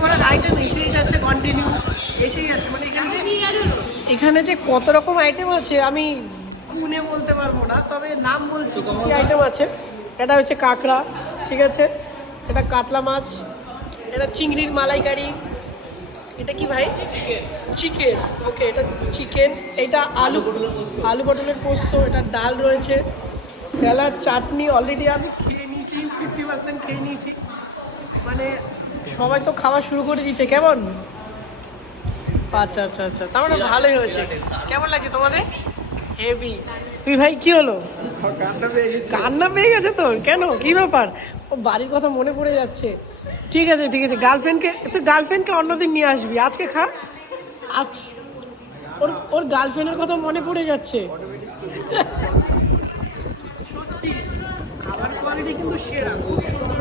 পর এক আইটেম এসেই যাচ্ছে, কন্টিনিউ এসেই যাচ্ছে। মানে এখানে যে কত রকম আইটেম আছে আমি গুনে বলতে পারবো না, তবে নাম বলছি কি আইটেম আছে। এটা হচ্ছে কাঁকড়া, ঠিক আছে, এটা কাতলা মাছ, এটা চিংড়ির মালাইকারি, এটা কি ভাই? চিকেন। ওকে, এটা চিকেন, এটা আলু পটলের পোস্ত, এটা ডাল রয়েছে, স্যালাড, চাটনি। অলরেডি আমি খেয়ে নিয়েছি, 50% খেয়ে নিয়েছি। মানে সবাই তো খাওয়া শুরু করে দিয়েছে। কেমন? আচ্ছা আচ্ছা আচ্ছা, তার মানে ভালোই হয়েছে। কেমন লাগছে তোমাদের? হেভি। তুই ভাই কি হলো? কান্না পেয়ে গেছে তোর? কেন, কি ব্যাপার? ও বাড়ির কথা মনে পড়ে যাচ্ছে। ঠিক আছে ঠিক আছে, গার্লফ্রেন্ডকে অন্যদিন নিয়ে আসবি, আজকে খা। ওর ওর গার্লফ্রেন্ডের কথা মনে পড়ে যাচ্ছে। সত্যি খাবার কোয়ালিটি কিন্তু সেরা, খুব সুন্দর।